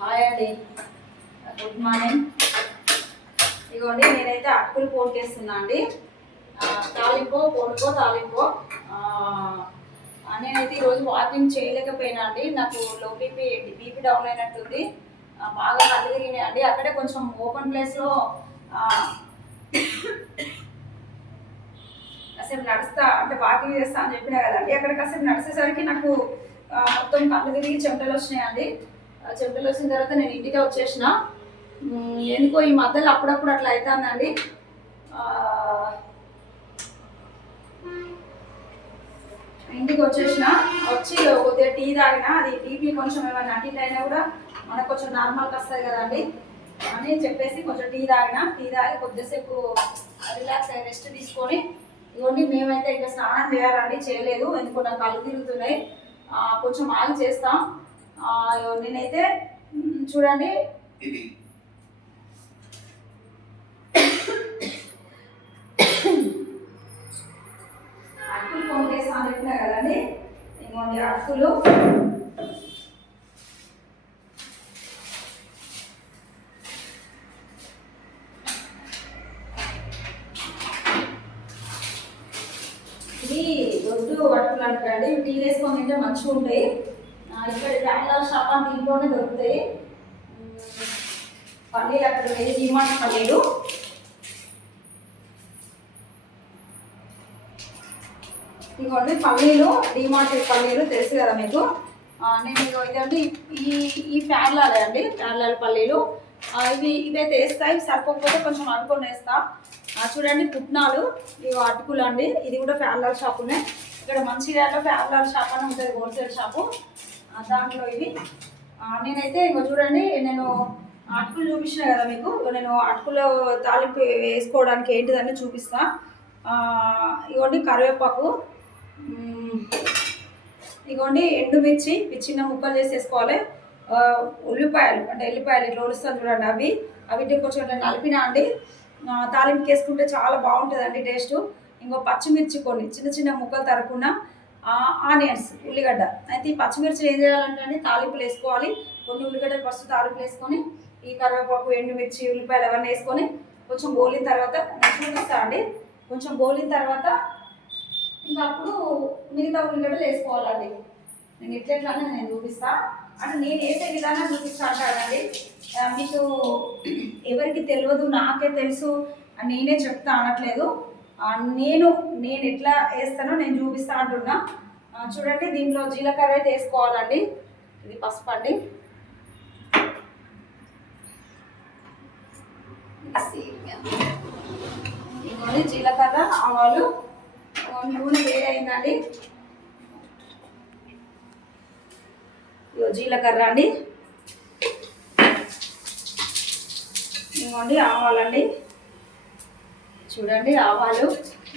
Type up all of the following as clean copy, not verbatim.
Hi అండి, good morning. ఇదిగోండి నేనైతే అటుకులు పోటుకేస్తున్నా అండి. తాలింపో తాలింపో. నేనైతే ఈరోజు వాకింగ్ చేయలేకపోయినా అండి. నాకు లో బీపీ డౌన్ అయినట్టుంది. బాగా కళ్ళు తిరిగినాయి అండి. అక్కడే కొంచెం ఓపెన్ ప్లేస్లో కాసేపు నడుస్తా అంటే వాకింగ్ చేస్తా అని చెప్పినా కదండి. అక్కడ కాసేపు నడిచేసరికి నాకు మొత్తం కళ్ళు తిరిగి చెమటలు వచ్చినాయండి. చెమటలు వచ్చిన తర్వాత నేను ఇంటికి వచ్చేసిన. ఎందుకో ఈ మధ్యలో అప్పుడప్పుడు అట్లా అవుతుందండి. ఇంటికి వచ్చేసిన, వచ్చి కొద్దిగా టీ తాగిన. అది బీపీ కొంచెం ఏమైనా అటు అయినా కూడా మనకు కొంచెం నార్మల్కి వస్తుంది కదండి అని చెప్పేసి కొంచెం టీ తాగి కొద్దిసేపు రిలాక్స్ అయ్యి రెస్ట్ తీసుకొని ఇవన్నీ మేమైతే ఇంకా స్నానం చేయాలండి. చేయలేదు, ఎందుకు నాకు కళ్ళు తిరుగుతున్నాయి. కొంచెం ఆగి చేస్తాం. నేనైతే చూడండి అటుకులు పొంగేస్తాను అని చెప్పినా కదండి. ఇంకోండి అటుకులు ఇది దొడ్డు అటుకులు అంటారండి. టీ వేసుకొని తింటే మంచిగా ఉంటాయి. ఇక్కడ బ్యాంగ్లూర్ షాప్ అని దీంట్లోనే దొరుకుతాయి. పల్లీలు అక్కడ డిమాండ్ పల్లీలు. ఇదిగోండి పల్లీలు, డిమాండ్ పల్లీలు తెలుసు కదా మీకు. నేను ఇదండి ఈ ఫ్యాన్లాలే అండి, ఫ్యాన్లాల పల్లీలు. ఇవైతే వేస్తాయి. సరిపోకపోతే కొంచెం అనుకొని వేస్తా. చూడండి పుట్నాలు, ఇవి అటుకులు అండి. ఇది కూడా ఫ్యాన్లాల షాపునే. ఇక్కడ మంచిర్యాలలో ఫ్యాన్లాల షాప్ అని ఉంటుంది, హోల్సేల్ షాపు. దాంట్లో ఇవి నేనైతే ఇంకో చూడండి, నేను అటుకులు చూపించిన కదా మీకు. నేను అటుకులు తాలింపు వేసుకోవడానికి ఏంటిదని చూపిస్తా. ఇగోండి కరివేపాకు, ఇగోండి ఎండుమిర్చి చిన్న ముక్కలు చేసి వేసుకోవాలి. ఉల్లిపాయలు అంటే ఎల్లిపాయలు ఇట్లా ఒలుస్తాను చూడండి, అవి కొంచెం ఇట్లా నలిపినా అండి. తాలింపుకి వేసుకుంటే చాలా బాగుంటుందండి టేస్ట్. ఇంకో పచ్చిమిర్చి కొన్ని చిన్న చిన్న ముక్కలు తరకున్న, ఆనియన్స్, ఉల్లిగడ్డ. అయితే ఈ పచ్చిమిర్చి ఏం చేయాలంటే తాలింపులు వేసుకోవాలి. కొన్ని ఉల్లిగడ్డలు ఫస్ట్ తాలింపులు వేసుకొని ఈ కరివేపాకు, ఎండుమిర్చి, ఉల్లిపాయలు అవన్నీ వేసుకొని కొంచెం గోలిన తర్వాత నేను చూపిస్తా అండి. కొంచెం గోలిన తర్వాత ఇంకా అప్పుడు మిగతా ఉల్లిగడ్డలు వేసుకోవాలండి. నేను ఎట్లెట్లానే నేను చూపిస్తా. అంటే నేను వేసే విధానం చూపిస్తా అంటానండి. మీకు ఎవరికి తెలియదు, నాకే తెలుసు అని నేనే చెప్తా అనట్లేదు. నేను ఎట్లా వేస్తానో నేను చూపిస్తా అంటున్నా. చూడండి దీంట్లో జీలకర్ర అయితే వేసుకోవాలండి. ఇది పసుపు అండి. ఇవన్నీ జీలకర్ర, ఆవాలు, నూనె వేడైందండి. జీలకర్ర అండి, ఇవ్వండి ఆవాలండి. చూడండి ఆవాలు,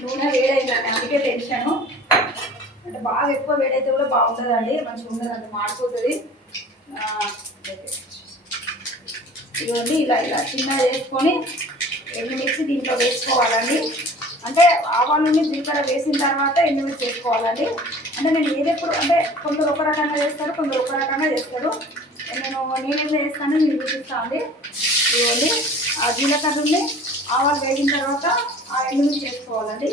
నూనె వేడైందండి. అందుకే టెన్షను. అంటే బాగా ఎక్కువ వేడైతే కూడా బాగుంటుందండి, మంచిగా ఉండదండి, మాడిపోతుంది. ఇవ్వండి ఇలా చిన్నగా వేసుకొని ఎండుమిర్చి దీంట్లో వేసుకోవాలండి. అంటే ఆవాలని జీలకర్ర వేసిన తర్వాత ఎండుమిర్చి వేసుకోవాలండి. అంటే నేను ఏదెప్పుడు అంటే కొందరు ఒక రకంగా చేస్తారు, కొందరు ఒక రకంగా చేస్తారు. నేనేం చేస్తానో మీరు చూపిస్తాను అండి. ఇవ్వండి ఆ జీలకర్రని ఆవాలు వేగిన తర్వాత ఆ ఎండుమిర్చి వేసుకోవాలండి.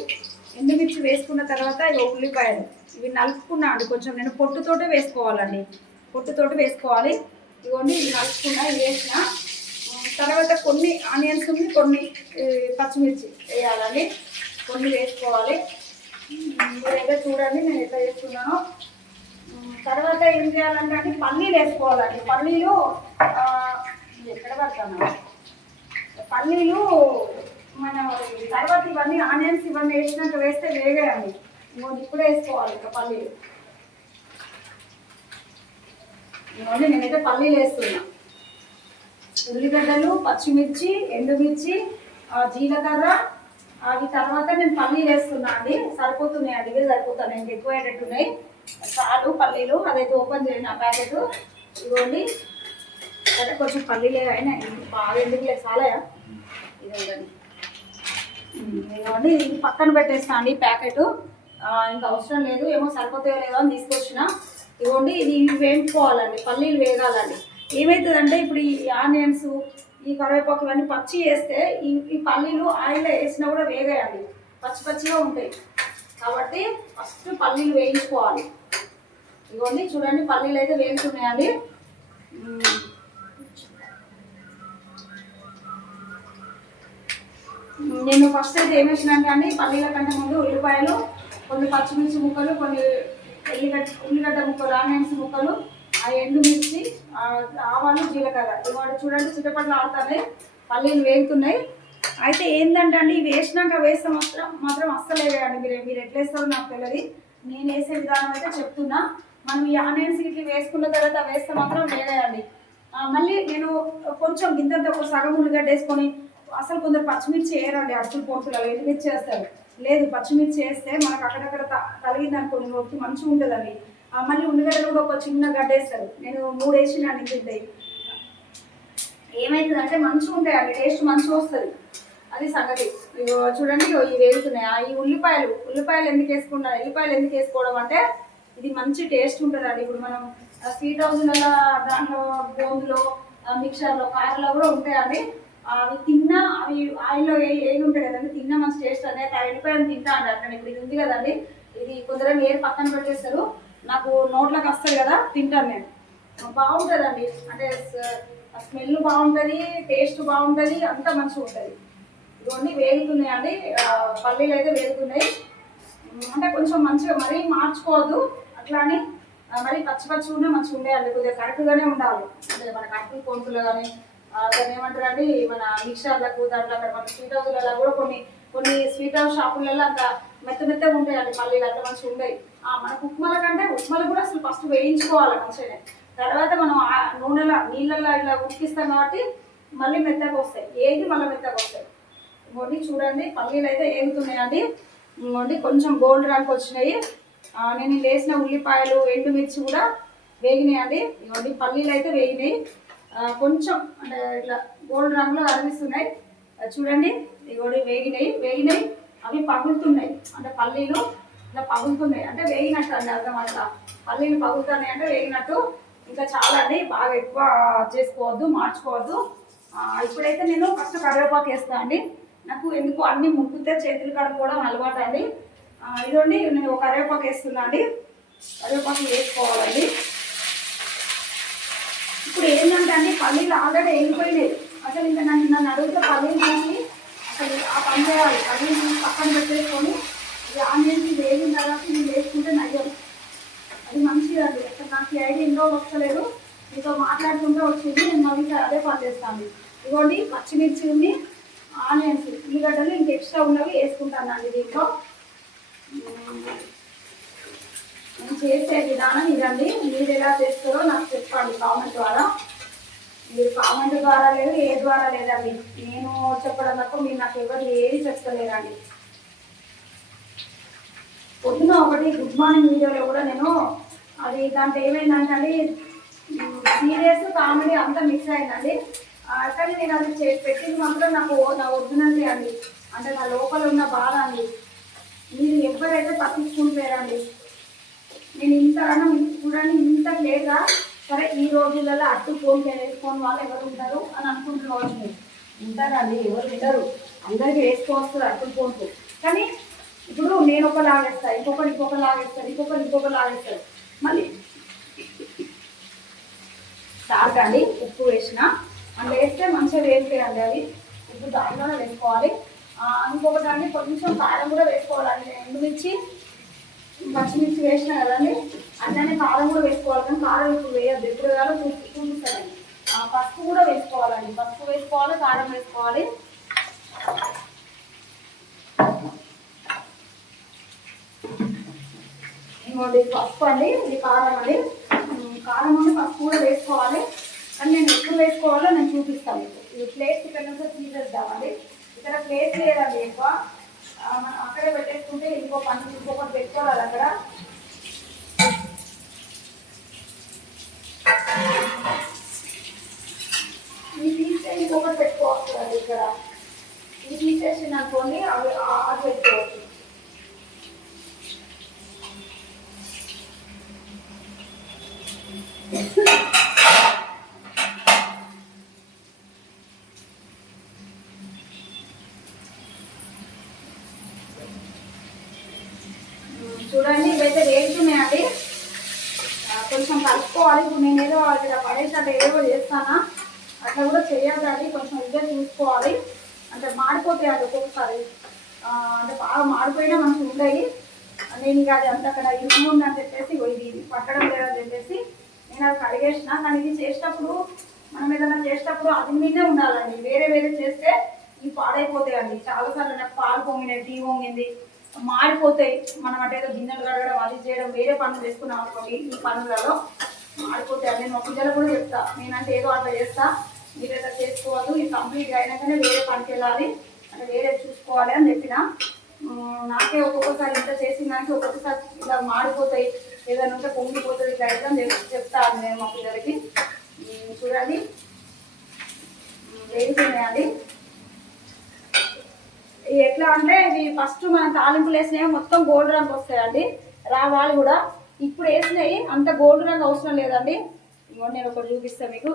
ఎండుమిర్చి వేసుకున్న తర్వాత ఇవి ఉల్లిపాయలు ఇవి నలుపుకున్నా అండి. కొంచెం నేను పొట్టుతోటే వేసుకోవాలండి, పొట్టుతోటి వేసుకోవాలి. ఇవన్నీ ఇవి నలుపుకున్నా, ఇవి వేసిన తర్వాత కొన్ని ఆనియన్స్ ఉంది, కొన్ని పచ్చిమిర్చి వేయాలండి, కొన్ని వేసుకోవాలి. మీరైతే చూడండి నేను ఎట్లా చేస్తున్నానో. తర్వాత ఏం చేయాలంటే పల్లీలు వేసుకోవాలండి. పల్లీలు ఎక్కడ పడతాను, పల్లీలు మన తర్వాత ఇవన్నీ ఆనియన్స్ ఇవన్నీ వేసినాక వేస్తే వేగాయండి. ఇంకోటి ఇప్పుడు వేసుకోవాలి ఇంకా పల్లీలు. ఇవన్నీ నేనైతే పల్లీలు వేస్తున్నా. ఉల్లిగడ్డలు, పచ్చిమిర్చి, ఎండుమిర్చి, జీలకర్ర, అవి తర్వాత నేను పల్లీలు వేస్తున్నా అండి. సరిపోతున్నాయి అండి, ఇవే సరిపోతాను. ఇంకా ఎక్కువ అయ్యేటట్టున్నాయి. చాలు పల్లీలు. అదైతే ఓపెన్ చేయండి ఆ ప్యాకెట్. ఇవ్వండి అంటే కొంచెం పల్లీలే అయినా బాగా ఎందుకులే చాలయా. ఇవ్వండి ఇది పక్కన పెట్టేస్తా అండి ప్యాకెట్. ఇంకా అవసరం లేదు, ఏమో సరిపోతాయో లేదో అని తీసుకొచ్చిన. ఇవ్వండి ఇది వేయించుకోవాలండి, పల్లీలు వేగాలండి. ఏమవుతుందంటే ఇప్పుడు ఈ ఆనియన్స్ ఈ కరివేపాకు ఇవన్నీ పచ్చి వేస్తే ఈ పల్లీలు ఆయిల్లో వేసినా కూడా వేగేయాలి, పచ్చి పచ్చిగా ఉంటాయి. కాబట్టి ఫస్ట్ పల్లీలు వేయించుకోవాలి. ఇవన్నీ చూడండి పల్లీలు అయితే వేగుతున్నాయండి. నేను ఫస్ట్ అయితే ఏం వేసినాను కానీ పల్లీల కంటే ముందు ఉల్లిపాయలు, కొన్ని పచ్చిమిర్చి ముక్కలు, కొన్ని ఉల్లిగడ్డ ముక్కలు, ఆనియన్స్ ముక్కలు, ఆ ఎండుమిర్చి, ఆవాలు, జీలకర్ర ఇవాళ చూడండి చిటపట్లు ఆడుతున్నాయి, పల్లీలు వేగుతున్నాయి. అయితే ఏంటంటే అండి ఇవి వేస్తే మాత్రం అస్సలు వేయండి. మీరు ఎట్లా వేస్తారో నాకు తెలియదు, నేను వేసే విధానం అయితే చెప్తున్నా. మనం ఈ ఆనియన్స్ ఇట్లా వేసుకున్న తర్వాత వేస్తే మాత్రం వేగేయండి. మళ్ళీ నేను కొంచెం గింతంత ఒక సగం ఉల్లిగడ్డ వేసుకొని, అసలు కొందరు పచ్చిమిర్చి వేయరండి అడుగులు పోతులలో, ఎండుమిర్చి వేస్తారు. లేదు పచ్చిమిర్చి వేస్తే మనకు అక్కడక్కడ తగిలింది అనుకోండి నొక్కి మంచిగా ఉంటుందండి. మళ్ళీ ఉల్లిగడ్డలు కూడా ఒక చిన్న గడ్డ వేస్తారు, నేను 3 వేసినాను తింటాయి. ఏమవుతుందంటే మంచిగా ఉంటాయండి, టేస్ట్ మంచిగా వస్తుంది, అది సంగతి. చూడండి ఇవి వేగుతున్నాయి. ఈ ఉల్లిపాయలు ఎందుకు వేసుకోవడం అంటే ఇది మంచి టేస్ట్ ఉంటుందండి. ఇప్పుడు మనం స్వీట్ హౌస్లలో దాంట్లో గోందులో మిక్చర్లో కారంలో కూడా ఉంటాయండి. అవి ఆయిల్లో ఏది ఉంటాయి కదండి, తిన్నా మంచి టేస్ట్ అనేది. ఆ ఉల్లిపాయలు తింటా అండి అట్లా. ఇప్పుడు ఇది ఉంది కదండి, ఇది కొందరు వేరు పక్కన పెట్టేస్తారు, నాకు నోట్లోకి వస్తుంది కదా తింటాను నేను. బాగుంటుందండి, అంటే స్మెల్ బాగుంటుంది, టేస్ట్ బాగుంటుంది, అంతా మంచిగా ఉంటుంది. ఇవన్నీ వేగుతున్నాయండి, పల్లీలు అయితే వేగుతున్నాయి. అంటే కొంచెం మంచిగా మరీ మార్చుకోవద్దు, అట్లా అని మరీ పచ్చి ఉంటే మంచిగా ఉండేయాలి, కొద్దిగా కరెక్ట్గానే ఉండాలి. అంటే మన కరెక్ట్ కొంతులు కానీ దాన్ని ఏమంటారండి మన మిక్చర్లకు దాంట్లో అక్కడ మన స్వీట్ హౌస్లలో కూడా కొన్ని స్వీట్ హౌస్ షాపులలో అంత మెత్తగా ఉంటాయండి పల్లీలు, అట్లా మంచిగా ఉంటాయి. మనకు ఉప్మాల కూడా అసలు ఫస్ట్ వేయించుకోవాలి మంచిగానే, తర్వాత మనం నీళ్ళల్లో ఇలా ఉడికిస్తాం కాబట్టి మళ్ళీ మెత్తగా వస్తాయి, మళ్ళీ మెత్తగా వస్తాయి. ఇవన్నీ చూడండి పల్లీలు అయితే వేగుతున్నాయండి. ఇవన్నీ కొంచెం గోల్డ్ రంగు వచ్చినాయి. నేను వేసిన ఉల్లిపాయలు, ఎండుమిర్చి కూడా వేగినాయండి. ఇవన్నీ పల్లీలు అయితే వేగినాయి, కొంచెం అంటే ఇట్లా గోల్డ్ రంగులో అనిపిస్తున్నాయి. చూడండి ఇవన్నీ వేగినాయి, అవి పగులుతున్నాయి. అంటే పల్లీలు ఇలా పగులుతున్నాయి అంటే వేగినట్టు అండి, అర్థం. అట్లా పల్లీలు పగులుతున్నాయి అంటే వేగినట్టు. ఇంకా చాలా అండి, బాగా ఎక్కువ చేసుకోవద్దు, మార్చుకోవద్దు. ఇప్పుడైతే నేను ఫస్ట్ కరివేపాకు వేస్తాను అండి. నాకు ఎందుకు అన్నీ ముక్కుతే చేతులు కడుక్కోవడం అలవాటు అండి. ఇదండి నేను ఒక కరివేపాకు వేస్తున్నా అండి. కరివేపాకు వేసుకోవాలండి. ఇప్పుడు ఏంటంటే అండి పల్లీలు ఆల్రెడీ వెళ్ళిపోయినాయి. అసలు ఇంకా నన్ను అడిగితే పల్లీలు తీసి అసలు ఆ పని చేయాలి. పల్లీలు తీసి పక్కన పెట్టేసుకొని ఆనియన్స్ వేగిన తర్వాత నేను వేసుకుంటే నయ్యం, అది మంచిదండి. అసలు నాకు ఈ ఐడియా ఎన్నో వస్తలేదు, మీతో మాట్లాడుతుంటే వచ్చింది. నేను మళ్ళీ అదే పని చేస్తాను. ఇదిగోండి పచ్చిమిర్చి ఉంది, ఆనియన్స్, ఉల్లిగడ్డలు ఇంక ఎక్స్ట్రా ఉన్నవి వేసుకుంటానండి దీంట్లో. నేను చేసే విధానం ఇదండి. మీరు ఎలా చేస్తారో నాకు చెప్పండి కామెంట్ ద్వారా. మీరు కామెంట్ ద్వారా లేదు, ఏ ద్వారా లేదండి, నేను చెప్పడం తప్ప మీరు నాకు ఎవరు ఏది చెప్తలేరండి. పొద్దున ఒకటి గుడ్ మార్నింగ్ వీడియోలో కూడా నేను అది దాంట్లో ఏమైందంటే అండి సీరియస్ కామెడీ అంతా మిక్స్ అయిందండి. కానీ నేను అది పెట్టింది మాత్రం నా ఒరిజినల్టీ అండి, అంటే నా లోపల ఉన్న బాధ అండి. మీరు ఎవరైతే పట్టించుకుంటారండి. నేను ఇంతగానో చూడండి, ఇంత లేదా సరే ఈ రోజులలో అట్టు ఫోన్ వేసుకొని వాళ్ళు ఎవరు ఉంటారు అని అనుకుంటున్నారు. మీరు ఉంటారండి, ఎవరు ఉంటారు, అందరికీ వేసుకోవస్తారు అట్టు ఫోన్కు. కానీ ఇప్పుడు నేను ఒక లాగేస్తాను, ఇంకొకరు లాగేస్తారు, ఇంకొకరు లాగేస్తారు. మళ్ళీ సాల్ట్ అండి, ఉప్పు వేసిన అందులో వేస్తే మంచిగా వేస్తాయండి అవి. ఉప్పు దాంట్లోనే వేసుకోవాలి. ఇంకొకటి అండి కొంచెం కారం కూడా వేసుకోవాలండి. ఎండుమిర్చి, పచ్చిమిర్చి వేసిన కదండి, అట్లనే కారం కూడా వేసుకోవాలి. కానీ కారం ఇప్పుడు వేయద్దు, ఎప్పుడు వేయాలో చూపిస్తానండి. పసుపు కూడా వేసుకోవాలండి, పసుపు వేసుకోవాలి, కారం వేసుకోవాలి. ఇంకోటి పసుపు అండి, ఇది కారం అండి. కారం అండి పసుపు కూడా వేసుకోవాలి. కానీ నేను ఎప్పుడు వేసుకోవాలో నేను చూపిస్తాను మీకు. ఇది ప్లేస్ ఇక్కడ నుంచి తీసేద్దామండి. ఇక్కడ ప్లేస్ లేదండి ఎక్కువ, మనం అక్కడే పెట్టేసుకుంటే ఇంకొకటి పెట్టుకోవాలి అక్కడ. ఇది తీస్తే ఇంకొకటి పెట్టుకోవచ్చు అండి. ఇక్కడ ఇది తీసేసి అనుకోండి, అవి పెట్టుకోవచ్చు. ఇలా పడేసినట్టు ఏదో చేస్తానా అట్లా కూడా చేయొద్దండి, కొంచెం ఇదే చూసుకోవాలి. అంటే మాడిపోతాయి ఒక్కొక్కసారి, అంటే బాగా మాడిపోయినా మనకు ఉంటాయి. నేను ఇక అది అంత అక్కడ ఇరుగు ఉందని చెప్పేసి ఇది పట్టడం లేదని చెప్పేసి నేను అది కడిగేసిన. కానీ ఇది చేసేటప్పుడు మనం ఏదైనా చేసేటప్పుడు అది మీదే ఉండాలండి. వేరే వేరే చేస్తే ఇవి పాడైపోతాయండి. చాలాసార్లు నాకు పాలు పొంగినాయి, టీ పొంగింది, మాడిపోతాయి. మనం అంటే ఏదో గిన్నెలు కడగడం అది చేయడం వేరే పనులు చేసుకున్నాం అనుకోండి, ఈ పనులలో మాడిపోతాయండి. నేను మా పిల్లలు కూడా చెప్తా, నేనంటే ఏదో అట్లా చేస్తా, మీరు ఏదో చేసుకోవద్దు, ఇది కంప్లీట్గా అయినాకనే వేరే పనికి వెళ్ళాలి, అంటే వేరే చూసుకోవాలి అని చెప్పిన. నాకే ఒక్కొక్కసారి ఇంత చేసిన దానికి ఒక్కొక్కసారి ఇలా మాడిపోతాయి, ఏదైనా ఉంటే పొంగిపోతుంది, ఇట్లా అయితే చెప్తాను నేను మా పిల్లలకి. చూడండి వేగుతున్నాయండి. ఎట్లా అంటే ఇవి ఫస్ట్ మనం తాలింపులు వేసినవి మొత్తం గోల్డ్ రంగు వస్తాయండి, రావాలి కూడా. ఇప్పుడు వేసినవి అంత గోల్డ్ రంగు అవసరం లేదండి. ఇవ్వండి నేను ఒకటి చూపిస్తాను మీకు.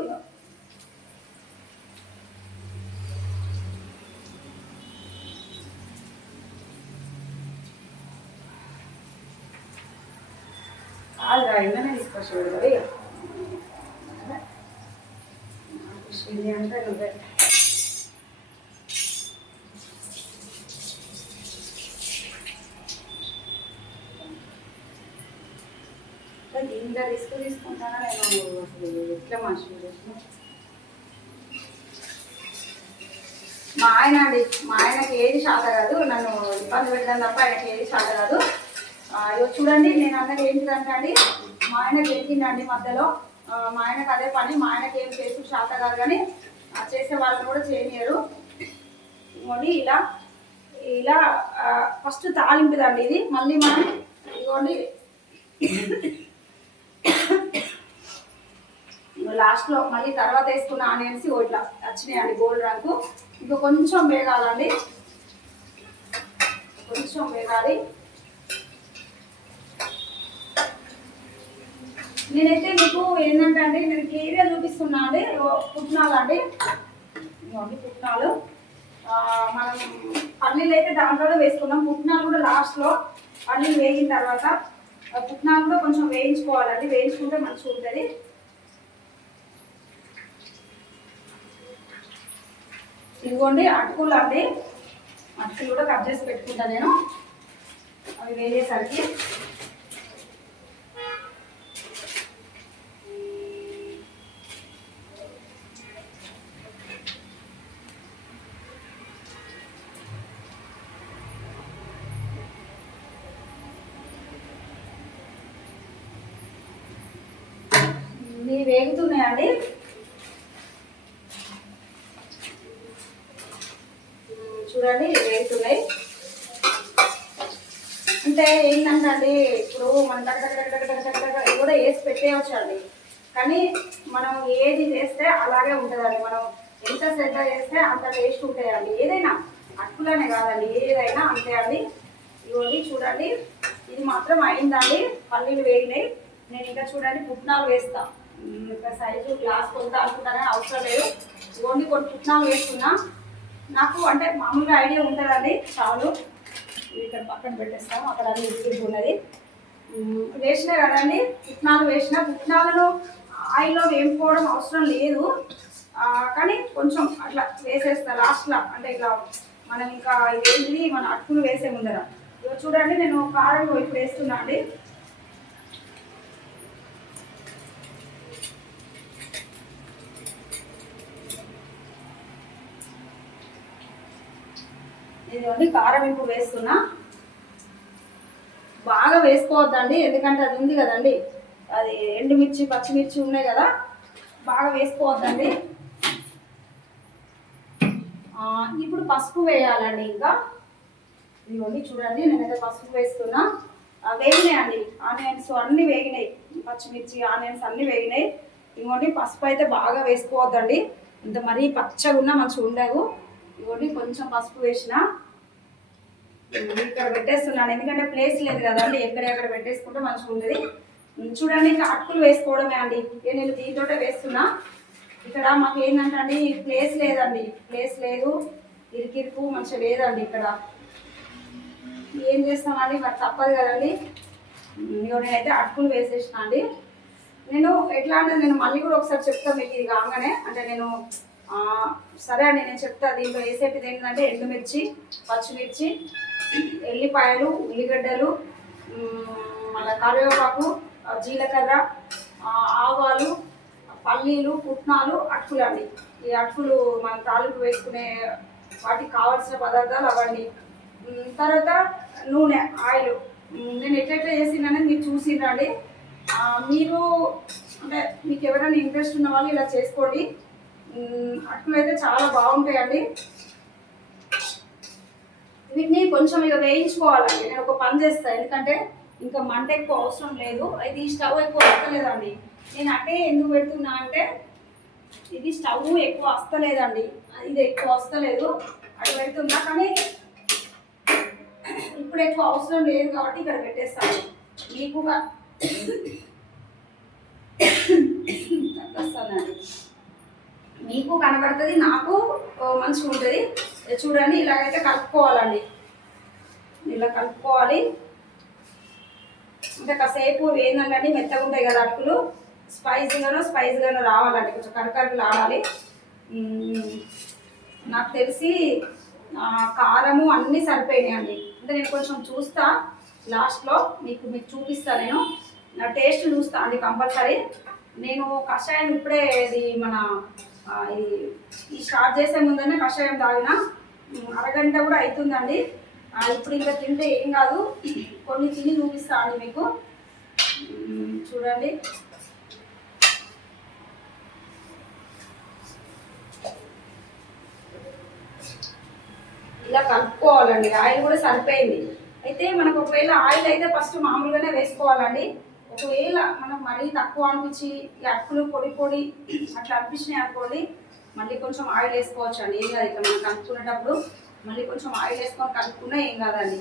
కాదు రాయిందనే తీసుకొచ్చాడు కదా అంటే నువ్వే. ఇంత రిస్క్ తీసుకుంటానా నేను అసలు ఎట్లా మనుషులు. మా ఆయన అండి, మా ఆయనకి ఏది శాత కాదు, నన్ను ఇబ్బంది పెట్టడం తప్ప ఆయనకి ఏది శాత కాదు. చూడండి నేను అన్నది ఏంటిదంటే అండి, మా ఆయనకి ఏంటిందండి మధ్యలో, మా ఆయనకు అదే పని, మా ఆయనకి ఏం చేసు శాత కాదు, కానీ చేసే వాళ్ళని కూడా చేయనియరు. ఇవ్వండి ఇలా ఇలా ఫస్ట్ తాలింపుదండి ఇది. మళ్ళీ మనం ఇవ్వండి లాస్ట్లో మళ్ళీ తర్వాత వేసుకున్న ఆనియన్స్ ఇట్లా వచ్చినాయండి గోల్డ్ రంగు. ఇంకా కొంచెం వేగాలండి, కొంచెం వేగాలి. నేనైతే మీకు ఏంటంటే అండి, నేను క్లియర్గా చూపిస్తున్నా అండి. పుట్నాలు అండి, ఇవన్నీ పుట్నాలు. మనం పల్లీలు అయితే దాంట్లో వేసుకున్నాం, పుట్నాలు కూడా లాస్ట్లో పల్లీలు వేగిన తర్వాత పుట్నాలు కూడా కొంచెం వేయించుకోవాలండి, వేయించుకుంటే మంచిగా ఉంటుంది. ఇదిగోండి అటుకులు అండి, అటుకులు కూడా కట్ చేసి పెట్టుకుంటా నేను, అవి వేసేసరికి. ఇవి వేగుతున్నాయండి. చూడండి వేగుతున్నాయి. అంటే ఏంటంటే ఇప్పుడు మనం ఇది కూడా వేసి పెట్టేయచ్చు అండి, కానీ మనం ఏది చేస్తే అలాగే ఉంటుందండి. మనం ఎంత శ్రద్ధ చేస్తే అంత టేస్ట్ ఉంటాయండి. ఏదైనా అటుకులనే కాదండి, ఏదైనా అంతే అండి. ఇవన్నీ చూడండి ఇది మాత్రం అయిందండి, పల్లీలు వేగినాయి. నేను ఇంకా చూడండి పుట్నాలు వేస్తా. ఇంకా సైజు గ్లాస్ కొంత అనుకుంటానే అవసరం లేదు. ఇవన్నీ కొన్ని పుట్నాలు వేస్తున్నా. నాకు అంటే మామూలుగా ఐడియా ఉంటుందండి, చాలు. ఇక్కడ పక్కన పెట్టేస్తాము, అక్కడ అది ఉడికి ఉన్నది. వేసినా కదండి పుట్నాలు, వేసిన పుట్నాలను ఆయిల్లో వేపుకోవడం అవసరం లేదు, కానీ కొంచెం అట్లా వేసేస్తా లాస్ట్లో. అంటే ఇట్లా మనం ఇంకా ఇదేంటిది మన అటుకులు వేసే ముందర. చూడండి నేను కారం ఇప్పుడు వేస్తున్నా అండి. ఇదిగోండి కారం ఇప్పుడు వేస్తున్నా. బాగా వేసుకోవద్దండి, ఎందుకంటే అది ఉంది కదండి, అది ఎండుమిర్చి పచ్చిమిర్చి ఉన్నాయి కదా, బాగా వేసుకోవద్దండి. ఇప్పుడు పసుపు వేయాలండి. ఇంకా ఇదిగోండి చూడండి నేనైతే పసుపు వేస్తున్నా. వేగినాయండి ఆనియన్స్ అన్నీ వేగినాయి, పచ్చిమిర్చి ఆనియన్స్ అన్నీ వేగినాయి. ఇదిగోండి పసుపు అయితే బాగా వేసుకోవద్దండి, ఇంత మరీ పచ్చగా ఉన్నా మంచిగా ఉండదు. ఇదిగోండి కొంచెం పసుపు వేసిన ఇక్కడ పెట్టేస్తున్నాను, ఎందుకంటే ప్లేస్ లేదు కదండి, ఎక్కడెక్కడ పెట్టేసుకుంటే మంచిగా ఉంటుంది. చూడండి ఇంకా అటుకులు వేసుకోవడమే అండి, నేను దీంతోటే వేస్తున్నా. ఇక్కడ మాకు ఏంటంటే అండి ప్లేస్ లేదండి, ప్లేస్ లేదు, ఇరికిరుకు మంచిగా లేదండి. ఇక్కడ ఏం చేస్తామండి, మరి తప్పదు కదండి. నేనైతే అటుకులు వేసేసిన అండి. నేను ఎట్లా అంటే నేను మళ్ళీ కూడా ఒకసారి చెప్తాను మీకు ఇది కాగానే. అంటే నేను సరే అండి నేను చెప్తా. దీంట్లో వేసేటిది ఏంటంటే ఎండుమిర్చి, పచ్చిమిర్చి, ఎల్లిపాయలు, ఉల్లిగడ్డలు, మళ్ళీ కరివేపాకు, జీలకర్ర, ఆవాలు, పల్లీలు, పుట్నాలు, అటుకులు అండి. ఈ అటుకులు మనం తాలింపు వేసుకునే వాటికి కావాల్సిన పదార్థాలు అవన్నీ. తర్వాత నూనె, ఆయిల్. నేను ఎట్లెట్లా చేసిందనేది మీరు చూసిండ్రండి. మీరు అంటే మీకు ఎవరైనా ఇంట్రెస్ట్ ఉన్న వాళ్ళు ఇలా చేసుకోండి. అటుకులు అయితే చాలా బాగుంటాయండి. వీటిని కొంచెం ఇక వేయించుకోవాలండి. నేను ఒక పని చేస్తాను, ఎందుకంటే ఇంకా మంట ఎక్కువ అవసరం లేదు. అయితే ఈ స్టవ్ ఎక్కువ వస్తలేదండి. నేను అంటే ఎందుకు పెడుతున్నా అంటే ఇది స్టవ్ ఎక్కువ వస్తలేదండి, ఇది ఎక్కువ వస్తలేదు, అటు పెడుతున్నా. కానీ ఇప్పుడు ఎక్కువ అవసరం లేదు కాబట్టి ఇక్కడ పెట్టేస్తాను. మీకు వస్తుందండి, మీకు కనబడుతుంది, నాకు మంచిగా ఉంటుంది. చూడండి ఇలాగైతే కలుపుకోవాలండి. ఇలా కలుపుకోవాలి. అంటే కాసేపు ఏంటంటే మెత్తగా ఉంటాయి కదా అటుకులు, స్పైసీగానో రావాలండి, కొంచెం కరకరలు ఆడాలి. నాకు తెలిసి కారము అన్నీ సరిపోయినాయి అండి. అంటే నేను కొంచెం చూస్తా లాస్ట్లో, మీకు చూపిస్తాను. నేను నా టేస్ట్ చూస్తా అండి కంపల్సరీ. నేను కషాయం ఇప్పుడే ఇది మన ఈ స్టార్ట్ చేసే ముందనే కషాయం తాగిన, అరగంట కూడా అవుతుందండి. ఇప్పుడు ఇంకా తింటే ఏం కాదు, కొన్ని తిని చూపిస్తా అండి మీకు. చూడండి ఇలా కలుపుకోవాలండి. ఆయిల్ కూడా సరిపోయింది. అయితే మనకు ఒకవేళ ఆయిల్ అయితే ఫస్ట్ మామూలుగానే వేసుకోవాలండి. ఒకవేళ మనం మరీ తక్కువ అనిపించి ఈ అటుకులు పొడి పొడి అట్లా అనిపించినాయి అనుకోండి, మళ్ళీ కొంచెం ఆయిల్ వేసుకోవచ్చు అండి. ఏం కాదు, ఇట్లా మనం కలుపుకునేటప్పుడు మళ్ళీ కొంచెం ఆయిల్ వేసుకొని కలుపుకున్నా ఏం కాదండి.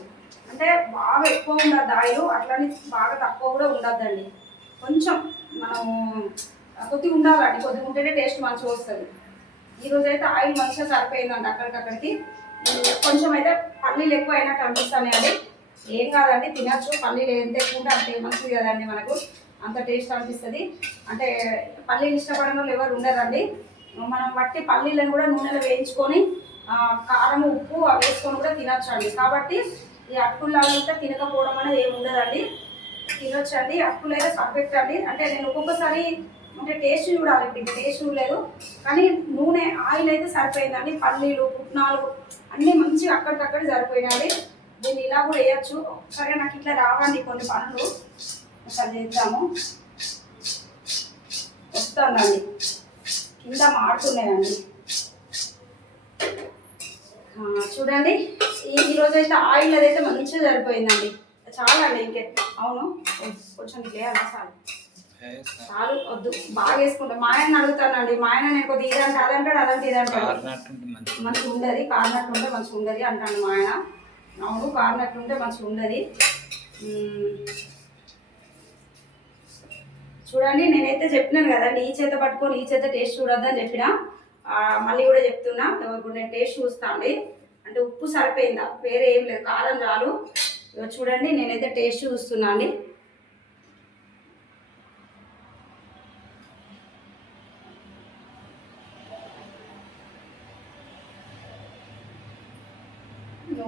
అంటే బాగా ఎక్కువ ఉండద్దు ఆయిల్, అట్లని బాగా తక్కువ కూడా ఉండద్దండి. కొంచెం మనం కొద్దిగా ఉండాలండి, కొద్దిగా ఉంటేనే టేస్ట్ మంచిగా వస్తుంది. ఈరోజు అయితే ఆయిల్ మంచిగా సరిపోయిందండి అక్కడికక్కడికి. కొంచెం అయితే పల్లీలు ఎక్కువ అయినట్టు అనిపిస్తానే అండి. ఏం కాదండి, తినచ్చు. పల్లీలు ఎంత ఎక్కువ ఉంటే అంతే మంచిది కదండి, మనకు అంత టేస్ట్ అనిపిస్తుంది. అంటే పల్లీలు ఇష్టపడిన వాళ్ళు ఎవరు ఉండరండి. మనం బట్టి పల్లీలను కూడా నూనెలో వేయించుకొని కారం, ఉప్పు అవి వేసుకొని కూడా తినచ్చు అండి. కాబట్టి ఈ అటుకులు అయితే తినకపోవడం అనేది ఏమి ఉండదండి, తినొచ్చు అండి. అటుకులు అయితే పర్ఫెక్ట్ అండి. అంటే నేను ఒక్కొక్కసారి అంటే టేస్ట్ చూడాలి, ఇప్పుడు టేస్ట్ చూడలేదు కానీ నూనె ఆయిల్ అయితే సరిపోయిందండి. పల్లీలు, పుట్నాలు అన్నీ మంచిగా అక్కడికక్కడ సరిపోయినాయి. దీన్ని ఇలా కూడా వేయచ్చు. సరే నాకు ఇట్లా రావండి కొన్ని పనులు, ఒకసారి చేద్దాము. వస్తుందండి, కింద మాడుతున్నాయండి. చూడండి ఈరోజు అయితే ఆయిల్ అదైతే మంచిగా సరిపోయిందండి. చాలా అండి, ఇంకే అవును కొంచెం వేయాలి, చాలు వద్దు బాగా వేసుకుంటాం. మా ఆయన అడుగుతానండి, మా ఆయన నేను కొద్దిగా ఇదంటే అదంటాడు, అదంటే ఇదంటాడు. మంచిగా ఉండదు, కారినట్టుంటే మంచిగా ఉండదు అంటాను మా ఆయన. అవును, కారినట్టుంటే మంచిగా ఉండదు. చూడండి నేనైతే చెప్పినాను కదండి, ఈ చేత పట్టుకొని ఈ చేత టేస్ట్ చూడొద్దని చెప్పిన. మళ్ళీ కూడా చెప్తున్నా, ఇప్పుడు నేను టేస్ట్ చూస్తా అండి. అంటే ఉప్పు సరిపోయిందా, వేరే ఏం లేదు, కారం చాలు. చూడండి నేనైతే టేస్ట్ చూస్తున్నా అండి.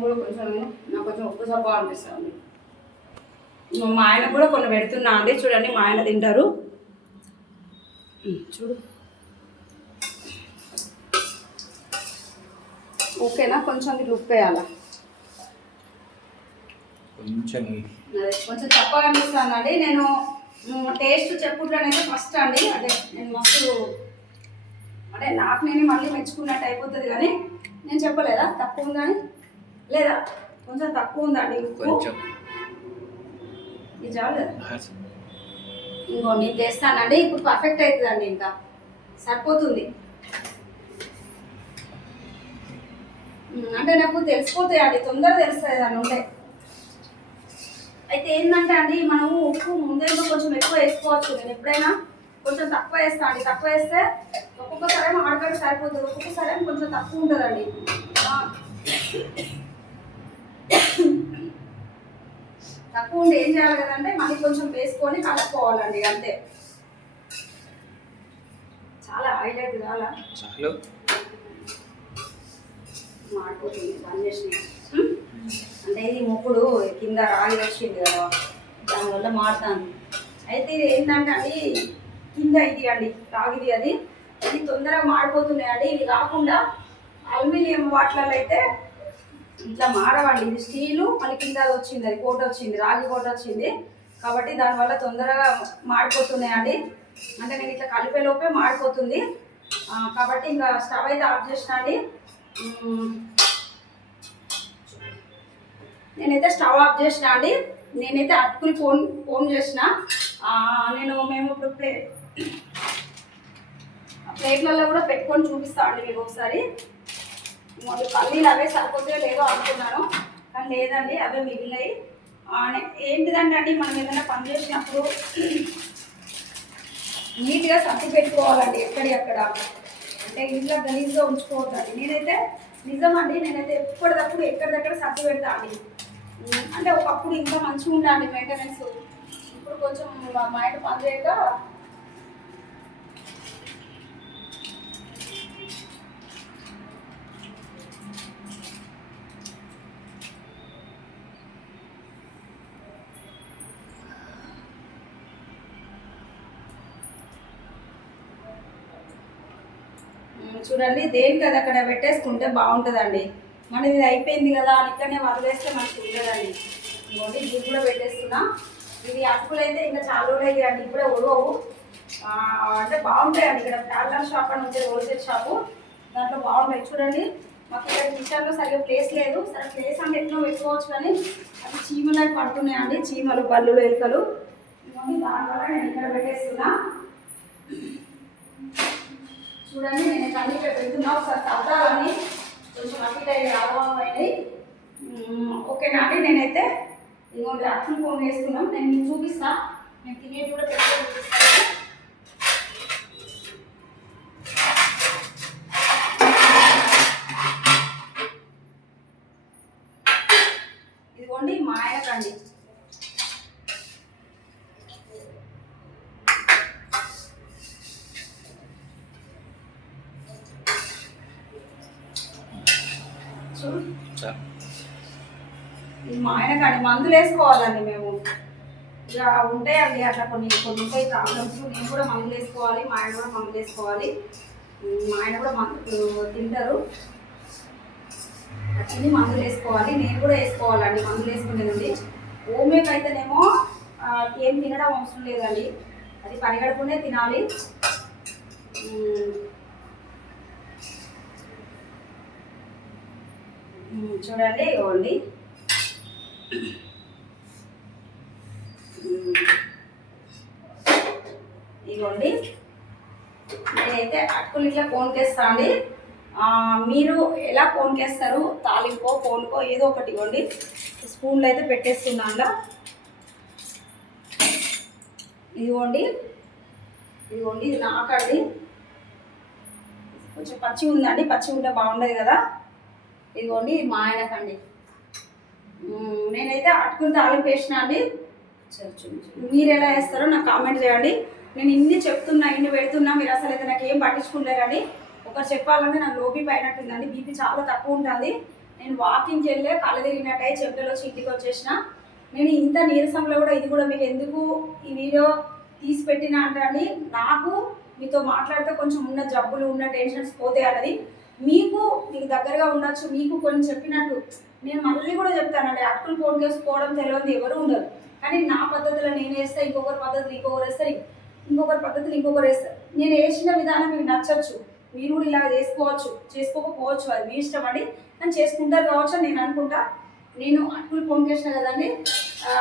కూడా కొంచెం నాకు కొంచెం ఉప్పు సబ్బా అనిపిస్తుంది. మా ఆయన కూడా కొన్ని పెడుతున్నా అండి. చూడండి మా ఆయన తింటారు. చూడు ఓకేనా, కొంచెం ఇట్లా ఉప్పు వేయాలా, కొంచెం తక్కువ అనిపిస్తుందండి. నేను టేస్ట్ చెప్పుట్లోనైతే ఫస్ట్ అండి. అంటే నేను మస్తు అంటే నాకు నేను మళ్ళీ మెచ్చుకున్నట్టు అయిపోతుంది, కానీ నేను చెప్పలేదా తక్కువ ఉందని, లేదా కొంచెం తక్కువ ఉందండి ఉప్పు. ఇది చాలు కదా, ఇంకో నేను చేస్తానండి. ఇప్పుడు పర్ఫెక్ట్ అవుతుందండి, ఇంకా సరిపోతుంది. అంటే నాకు తెలిసిపోతాయి అండి, తొందరగా తెలుస్తుంది అని ఉంటే. అయితే ఏంటంటే అండి, మనము ఉప్పు ముందేమో కొంచెం ఎక్కువ వేసుకోవచ్చు. నేను ఎప్పుడైనా కొంచెం తక్కువ వేస్తాను అండి. తక్కువ వేస్తే ఒక్కొక్కసారి ఆడగడ్డ సరిపోతుంది, ఒక్కొక్కసారి కొంచెం తక్కువ ఉంటుందండి. తక్కువ ఉండి ఏం చేయాలి కదంటే మళ్ళీ కొంచెం వేసుకొని కలుపుకోవాలండి, అంతే. చాలా ఆయిల్ అయితే చాలా చాలు మాడిపోతుంది బంద్ చేసినాయి. అంటే ఇది ముప్పుడు కింద రాగి వచ్చింది కదా, దానివల్ల మాడుతాను. అయితే ఇది ఏంటంటే అది కింద ఇది అండి రాగిది, అది ఇది తొందరగా మాడిపోతున్నాయండి. ఇది కాకుండా అల్యూమినియం వాటిలలో అయితే ఇట్లా మాడవండి. ఇది స్టీలు మళ్ళీ కింద అది వచ్చింది, అది కోట వచ్చింది, రాగి కోట వచ్చింది కాబట్టి దానివల్ల తొందరగా మాడిపోతున్నాయండి. అంటే నేను ఇట్లా కలిపేలోపే మాడిపోతుంది కాబట్టి ఇంకా స్టవ్ అయితే ఆఫ్ చేసిన అండి. నేనైతే స్టవ్ ఆఫ్ చేసిన అండి. నేనైతే అటుకులు ఫోన్ చేసిన. మేము ఇప్పుడు ప్లేట్లలో కూడా పెట్టుకొని చూపిస్తా అండి మీకు ఒకసారి. మొదటి పల్లీలు అవే సరిపోతే లేదో అనుకున్నాను, కానీ లేదండి అవే మిగిలినాయి. ఏంటిదంటే అండి మనం ఏదైనా పని చేసినప్పుడు నీట్గా సర్ది పెట్టుకోవాలండి ఎక్కడెక్కడ. అంటే ఇంట్లో గలీజ్గా ఉంచుకోవద్దండి. నేనైతే నిజమండి, నేనైతే ఎప్పటికప్పుడు ఎక్కడిదక్కడ సర్ది పెడతా అండి. అంటే ఒకప్పుడు ఇంకా మంచిగా ఉండండి మెయింటెనెన్స్. ఇప్పుడు కొంచెం మైండ్ పని చేయక చూడండి, దేనికి అది అక్కడ పెట్టేసుకుంటే బాగుంటుందండి. మనది ఇది అయిపోయింది కదా అని ఇక్కడనే వదిలేస్తే మనకి ఉండదండి. ఇంకోటి ఇది కూడా పెట్టేస్తున్నా. ఇది అటుకులు అయితే ఇంకా చాలా రోజులు అయ్యాయండి, ఇప్పుడే ఉడవవు. అంటే బాగుంటాయండి. ఇక్కడ పార్లర్ షాప్ అని ఉంటుంది, హోల్సేల్ షాపు, దాంట్లో బాగుంటాయి. చూడండి, మాకు ఇక్కడ కిచెన్లో సరిగ్గా ప్లేస్ లేదు. సరే ప్లేస్ అంటే ఎట్లా పెట్టుకోవచ్చు, కానీ అది చీమలు అవి పడుతున్నాయండి, చీమలు, బల్లులు, ఎలుకలు. ఇంకోటి దానివల్ల నేను ఇక్కడ పెట్టేస్తున్నా. చూడండి, నేను అన్ని పెడుతున్నా. ఒకసారి సర్దాలని కొంచెం అటు రావాలి. ఓకేనా అండి. నేనైతే ఇంకోటి అట్లు ఫోన్ వేసుకున్నాం. నేను మీకు చూపిస్తా, నేను తినేది కూడా పెట్టుకొని చూపిస్తాను. ఇదిగోండి మా ఆయనకండి. మా ఆయన కానీ మందులు వేసుకోవాలండి. మేము ఇక ఉంటాయండి అట్లా కొన్ని ఉంటాయి ప్రాబ్లమ్స్. నేను కూడా మందులు వేసుకోవాలి, మా ఆయన కూడా మందులు వేసుకోవాలి. మా ఆయన కూడా మందులు తింటారు, తిని మందులు వేసుకోవాలి. నేను కూడా వేసుకోవాలండి, మందులు వేసుకునేదండి. హోమ్మేక్ అయితేనేమో ఏం తినడం అవసరం లేదండి, అది పరిగడుకునే తినాలి. చూడండి, ఇవ్వండి ఇవ్వండి. నేనైతే అటుకులు ఇట్లా కోన్కేస్తా అండి. మీరు ఎలా కోన్కేస్తారు, తాలింపో కోన్కో ఏదో ఒకటి ఇవ్వండి. స్పూన్లు అయితే పెట్టేస్తున్నా. ఇదిగోండి, ఇదిగోండి, ఇది నాకండి. కొంచెం పచ్చి ఉందండి, పచ్చి ఉంటే బాగుండదు కదా. ఇదిగోండి, ఇది మా ఆయనకండి. నేనైతే అటుకులు తాలింపు వేసిన అండి. మీరు ఎలా వేస్తారో నాకు కామెంట్ చేయండి. నేను ఇన్ని చెప్తున్నా, ఇన్ని పెడుతున్నా, మీరు అసలు అయితే నాకు ఏం పట్టించుకుంటారండి. ఒకరు చెప్పాలంటే నాకు లోపి పైనట్టుందండి, బీపీ చాలా తక్కువ ఉంటుంది. నేను వాకింగ్కి వెళ్ళే కళ్ళు తిరిగినట్టయి చెమటలు వచ్చి ఇంటికి వచ్చేసిన. నేను ఇంత నీరసంలో కూడా ఇది కూడా మీకు ఎందుకు ఈ వీడియో తీసి పెట్టినా అంటే అండి, నాకు మీతో మాట్లాడితే కొంచెం ఉన్న జబ్బులు, ఉన్న టెన్షన్స్ పోతాయి అన్నది. మీకు దగ్గరగా ఉండొచ్చు, మీకు కొన్ని చెప్పినట్టు నేను మళ్ళీ కూడా చెప్తానండి. అటుకులు ఫోన్ చేసుకోవడం తెలియదు ఎవరు ఉండరు, కానీ నా పద్ధతిలో నేను వేస్తే ఇంకొకరి పద్ధతులు ఇంకొకరు వేస్తారు, ఇంకొకరి పద్ధతులు ఇంకొకరు వేస్తారు. నేను వేసిన విధానం మీకు నచ్చచ్చు, మీరు కూడా ఇలా చేసుకోవచ్చు, చేసుకోకపోవచ్చు, అది మీ ఇష్టం అండి. కానీ చేసుకుంటారు కావచ్చు అని నేను అనుకుంటా. నేను అటుకులు పొంకేసిన కదండి,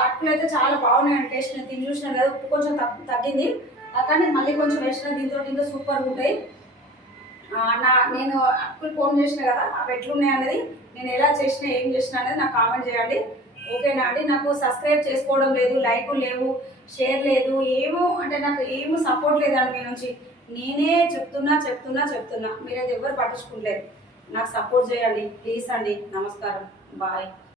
అటుకులు అయితే చాలా బాగున్నాయండి. టేస్ట్ నేను తిని చూసిన కదా, ఉప్పు కొంచెం తగ్గింది, కానీ మళ్ళీ కొంచెం వేసిన దీంతో ఇంకా సూపర్గా ఉంటాయి. నేను అటుకులు ఫోన్ చేసిన కదా, అవి ఎట్లున్నాయి అనేది, నేను ఎలా చేసినా ఏం చేసినా అనేది నాకు కామెంట్ చేయండి. ఓకేనా అండి. నాకు సబ్స్క్రైబ్ చేసుకోవడం లేదు, లైకులు లేవు, షేర్ లేదు, ఏమో అంటే నాకు ఏమో సపోర్ట్ లేదండి మీ నుంచి. నేనే చెప్తున్నా మీరైతే ఎవరు పట్టించుకోలేరు. నాకు సపోర్ట్ చేయండి ప్లీజ్ అండి. నమస్కారం, బాయ్.